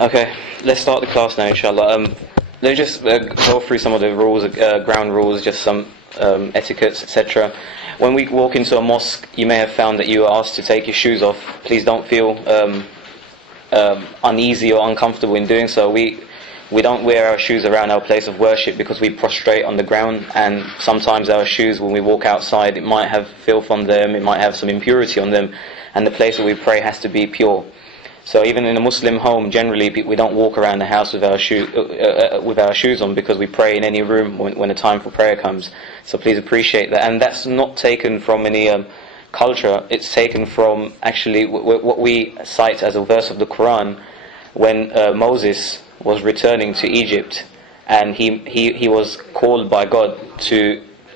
Okay, let's start the class now, inshallah. Let me just go through some of the rules, ground rules, just some etiquettes, etc. When we walk into a mosque, you may have found that you are asked to take your shoes off. Please don't feel uneasy or uncomfortable in doing so. We don't wear our shoes around our place of worship because we prostrate on the ground, and sometimes our shoes, when we walk outside, it might have filth on them, it might have some impurity on them, and the place where we pray has to be pure. So even in a Muslim home, generally we don't walk around the house with our shoes on, because we pray in any room when the time for prayer comes. So please appreciate that. And that's not taken from any culture. It's taken from actually what we cite as a verse of the Quran, when Moses was returning to Egypt, and he was called by God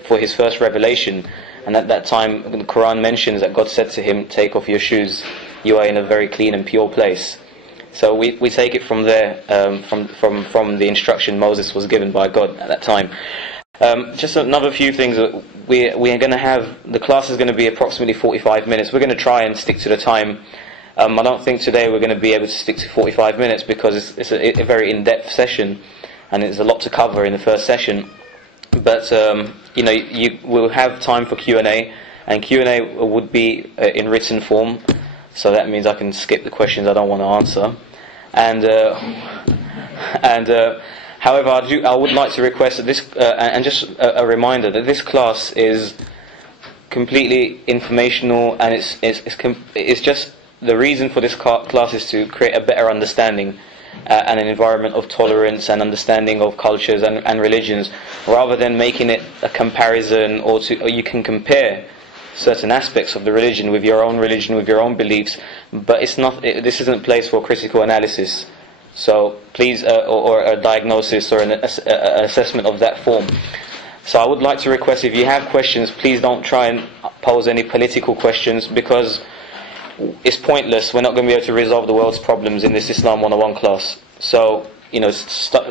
for his first revelation. And at that time, the Quran mentions that God said to him, "Take off your shoes. You are in a very clean and pure place." So we take it from there, from the instruction Moses was given by God at that time. Just another few things. We are going to have, the class is going to be approximately 45 minutes. We're going to try and stick to the time. I don't think today we're going to be able to stick to 45 minutes because it's a very in-depth session, and there's a lot to cover in the first session. But you will have time for Q&A, and Q&A would be in written form. So that means I can skip the questions I don't want to answer. However, I would like to request that this, and just a reminder that this class is completely informational, and it's just, the reason for this class is to create a better understanding and an environment of tolerance and understanding of cultures and religions, rather than making it a comparison, or you can compare certain aspects of the religion, with your own beliefs, but this isn't a place for critical analysis. So please, or a diagnosis or an assessment of that form. So I would like to request, if you have questions, please don't try and pose any political questions, because it's pointless. We're not going to be able to resolve the world's problems in this Islam 101 class. So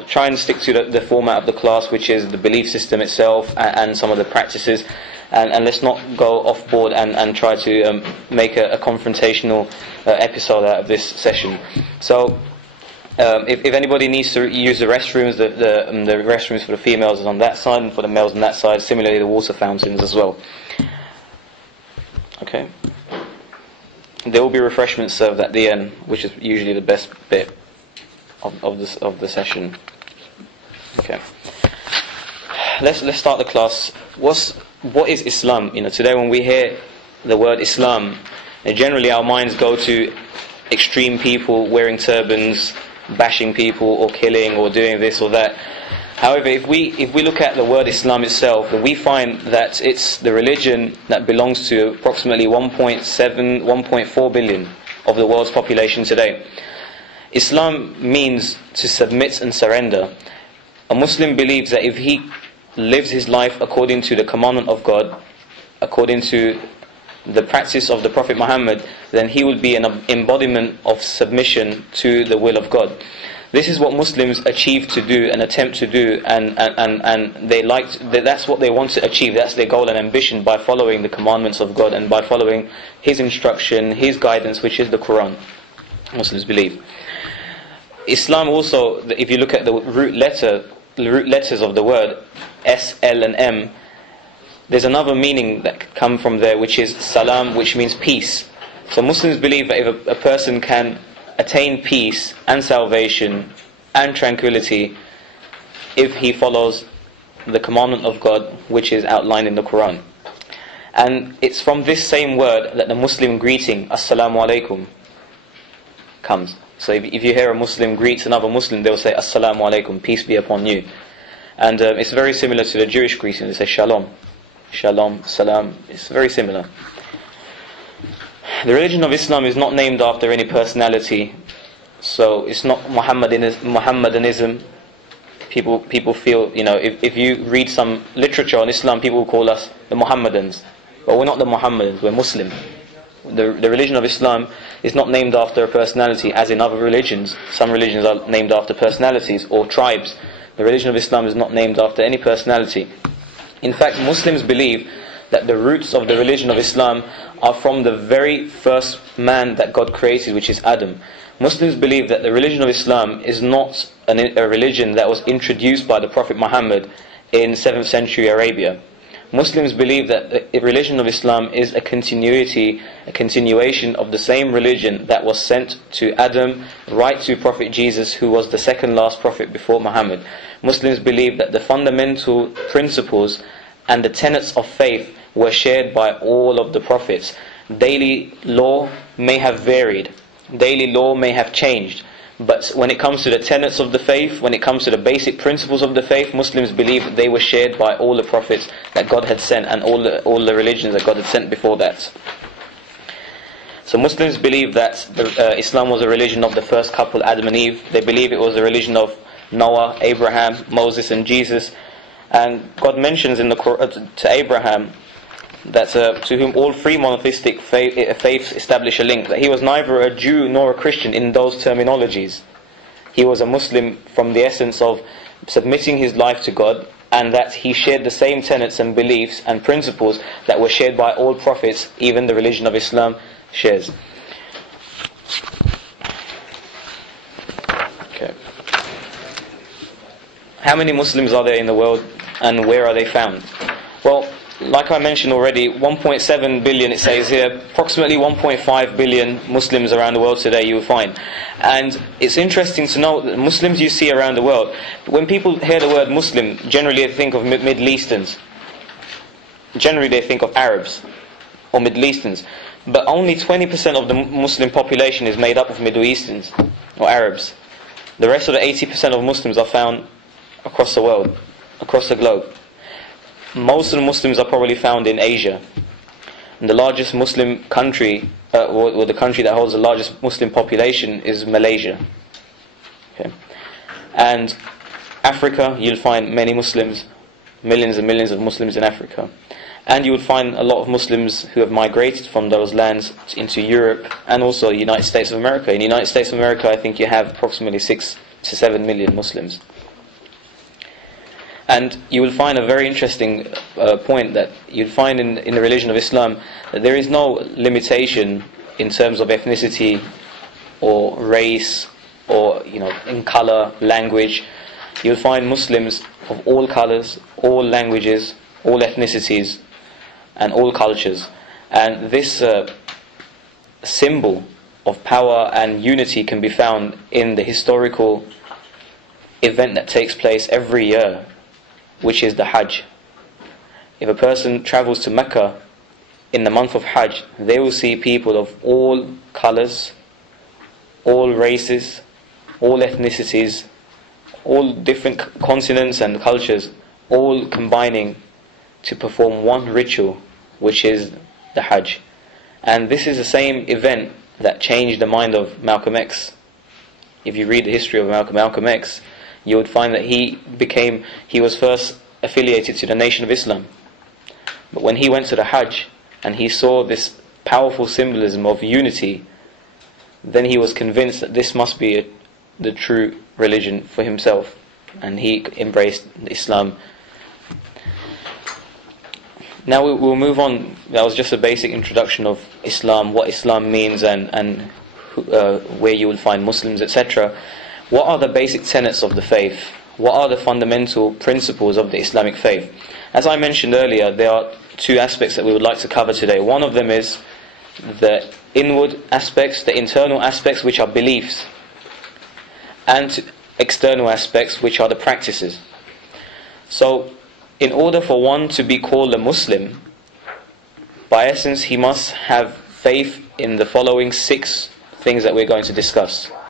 try and stick to the format of the class, which is the belief system itself and some of the practices. And let's not go off board and try to make a confrontational episode out of this session. So if anybody needs to use the restrooms, the restrooms for the females is on that side, and for the males on that side. Similarly, the water fountains as well. Okay. There will be refreshments served at the end, which is usually the best bit of the session. Okay. Let's start the class. What is Islam? Today when we hear the word Islam, generally our minds go to extreme people wearing turbans, bashing people, or killing, or doing this or that. However, if we look at the word Islam itself, then we find that it's the religion that belongs to approximately 1.4 billion of the world's population today. Islam means to submit and surrender. A Muslim believes that if he lives his life according to the commandment of God, according to the practice of the Prophet Muhammad, then he will be an embodiment of submission to the will of God. This is what Muslims achieve to do and attempt to do, and that's what they want to achieve. That's their goal and ambition, by following the commandments of God and by following His instruction, His guidance, which is the Quran. Muslims believe. Islam also, if you look at the root letters of the word, S, L and M, there's another meaning that come from there, which is salam, which means peace. So Muslims believe that if a person can attain peace and salvation and tranquility if he follows the commandment of God, which is outlined in the Quran. And it's from this same word that the Muslim greeting, Assalamu alaikum, comes. So if you hear a Muslim greet another Muslim, they'll say Assalamu alaikum, peace be upon you. And it's very similar to the Jewish greeting. They say Shalom, Shalom, Salam. It's very similar. The religion of Islam is not named after any personality, so it's not Muhammadanism. People feel, if you read some literature on Islam, people will call us the Muhammadans, but we're not the Muhammadans. We're Muslim. The religion of Islam is not named after a personality, as in other religions. Some religions are named after personalities or tribes. The religion of Islam is not named after any personality. In fact, Muslims believe that the roots of the religion of Islam are from the very first man that God created, which is Adam. Muslims believe that the religion of Islam is not a religion that was introduced by the Prophet Muhammad in 7th century Arabia. Muslims believe that the religion of Islam is a continuation of the same religion that was sent to Adam right to Prophet Jesus, who was the second last prophet before Muhammad. Muslims believe that the fundamental principles and the tenets of faith were shared by all of the prophets. Daily law may have varied, daily law may have changed, but when it comes to the tenets of the faith, when it comes to the basic principles of the faith, Muslims believe that they were shared by all the prophets that God had sent and all the religions that God had sent before that. So Muslims believe that Islam was a religion of the first couple, Adam and Eve. They believe it was a religion of Noah, Abraham, Moses and Jesus. And God mentions in the Quran to Abraham that to whom all three monotheistic faiths establish a link, that he was neither a Jew nor a Christian in those terminologies. He was a Muslim from the essence of submitting his life to God, and that he shared the same tenets and beliefs and principles that were shared by all prophets, even the religion of Islam shares. Okay. How many Muslims are there in the world, and where are they found? Well, like I mentioned already, 1.7 billion, it says here, approximately 1.5 billion Muslims around the world today you will find. And it's interesting to note that Muslims you see around the world, when people hear the word Muslim, generally they think of Middle Easterns. Generally they think of Arabs or Middle Easterns. But only 20% of the Muslim population is made up of Middle Easterns or Arabs. The rest of the 80% of Muslims are found across the world, across the globe. Most of the Muslims are probably found in Asia. And the largest Muslim country, or the country that holds the largest Muslim population, is Malaysia. Okay. And Africa, you'll find many Muslims, millions and millions of Muslims in Africa. And you will find a lot of Muslims who have migrated from those lands into Europe and also the United States of America. In the United States of America, I think you have approximately 6 to 7 million Muslims. And you will find a very interesting point that you'll find in the religion of Islam, that there is no limitation in terms of ethnicity or race or in colour, language. You'll find Muslims of all colours, all languages, all ethnicities and all cultures. And this symbol of power and unity can be found in the historical event that takes place every year, which is the Hajj. If a person travels to Mecca in the month of Hajj, they will see people of all colours, all races, all ethnicities, all different continents and cultures, all combining to perform one ritual, which is the Hajj. And this is the same event that changed the mind of Malcolm X. If you read the history of Malcolm X, you would find that he was first affiliated to the Nation of Islam. But when he went to the Hajj and he saw this powerful symbolism of unity, then he was convinced that this must be the true religion for himself, and he embraced Islam. Now we'll move on. That was just a basic introduction of Islam, what Islam means, and where you will find Muslims, etc. What are the basic tenets of the faith? What are the fundamental principles of the Islamic faith? As I mentioned earlier, there are two aspects that we would like to cover today. One of them is the inward aspects, the internal aspects, which are beliefs, and external aspects, which are the practices. So, in order for one to be called a Muslim, by essence he must have faith in the following 6 things that we're going to discuss.